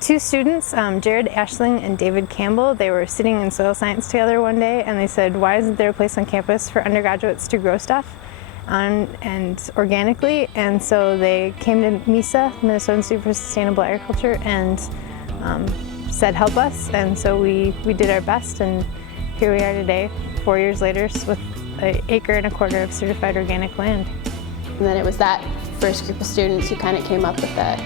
Two students, Jared Ashling and David Campbell, they were sitting in soil science together one day and they said, why isn't there a place on campus for undergraduates to grow stuff and organically? And so they came to MISA, Minnesota Institute for Sustainable Agriculture, and said help us, and so we did our best, and here we are today, 4 years later, with an acre and a quarter of certified organic land. And then it was that first group of students who kind of came up with the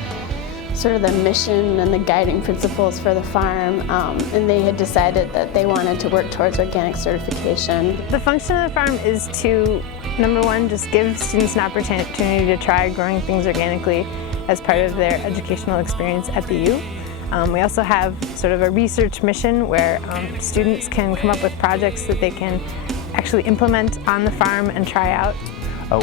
sort of the mission and the guiding principles for the farm, and they had decided that they wanted to work towards organic certification. The function of the farm is to, number one, just give students an opportunity to try growing things organically as part of their educational experience at the U. We also have sort of a research mission where students can come up with projects that they can actually implement on the farm and try out.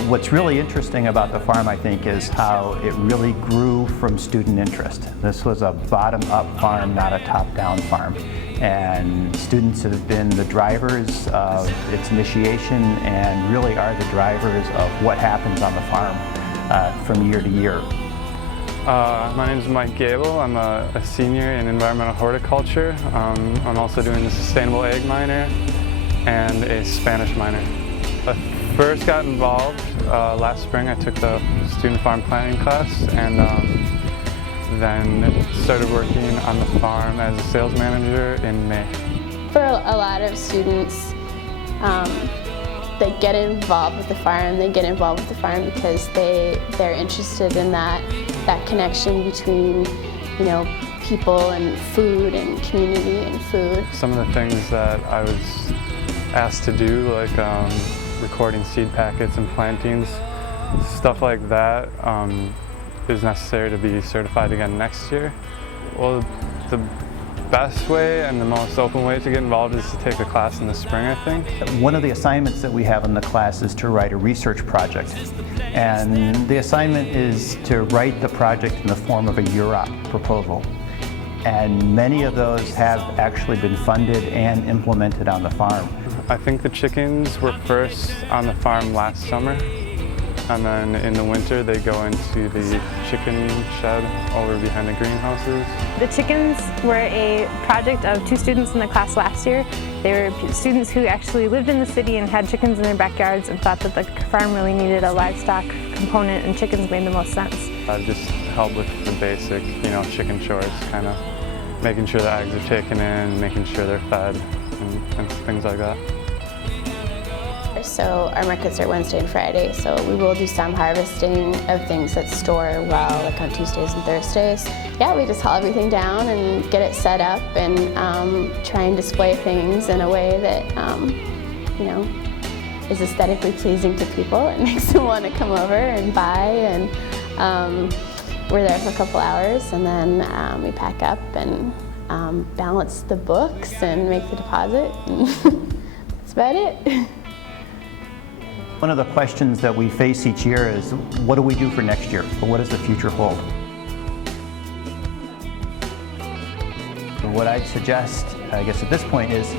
What's really interesting about the farm, I think, is how it really grew from student interest. This was a bottom-up farm, not a top-down farm. And students have been the drivers of its initiation and really are the drivers of what happens on the farm from year to year. My name is Mike Gable. I'm a senior in environmental horticulture. I'm also doing the sustainable ag minor and a Spanish minor. I first got involved last spring. I took the student farm planning class and then started working on the farm as a sales manager in May. For a lot of students, they get involved with the farm. They get involved with the farm because they're interested in that connection between, you know, people and food and community and food. Some of the things that I was asked to do, like recording seed packets and plantings, stuff like that, is necessary to be certified again next year. Well, the best way and the most open way to get involved is to take a class in the spring, I think. One of the assignments that we have in the class is to write a research project. And the assignment is to write the project in the form of a UROP proposal. And many of those have actually been funded and implemented on the farm. I think the chickens were first on the farm last summer, and then in the winter they go into the chicken shed over behind the greenhouses. The chickens were a project of two students in the class last year. They were students who actually lived in the city and had chickens in their backyards and thought that the farm really needed a livestock component, and chickens made the most sense. I just help with the basic, chicken chores, kind of making sure the eggs are taken in, making sure they're fed, and things like that. So our markets are Wednesday and Friday, so we will do some harvesting of things that store well, like on Tuesdays and Thursdays. Yeah, we just haul everything down and get it set up and try and display things in a way that, is aesthetically pleasing to people. It makes them want to come over and buy, and we're there for a couple hours, and then we pack up and balance the books and make the deposit. That's about it. One of the questions that we face each year is, what do we do for next year? What does the future hold? What I'd suggest, I guess at this point, is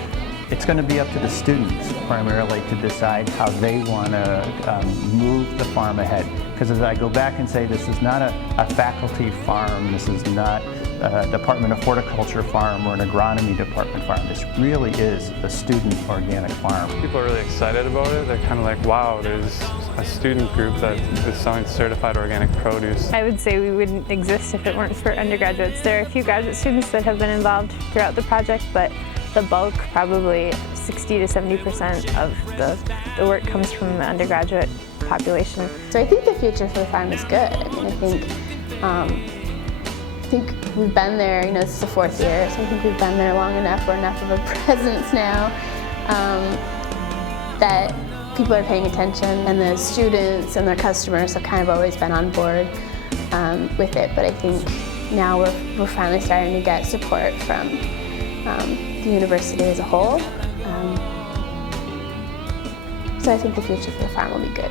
it's going to be up to the students primarily to decide how they want to move the farm ahead. Because as I go back and say, this is not a faculty farm, this is not a Department of Horticulture farm or an agronomy department farm. This really is a student organic farm. People are really excited about it. They're kind of like, wow, there's a student group that is selling certified organic produce. I would say we wouldn't exist if it weren't for undergraduates. There are a few graduate students that have been involved throughout the project, but the bulk, probably 60 to 70% of the work comes from the undergraduate population. So I think the future for the farm is good. I mean, I think we've been there, this is the 4th year, so I think we've been there long enough, we're enough of a presence now that people are paying attention, and the students and their customers have kind of always been on board with it, but I think now we're finally starting to get support from the university as a whole. So I think the future for the farm will be good.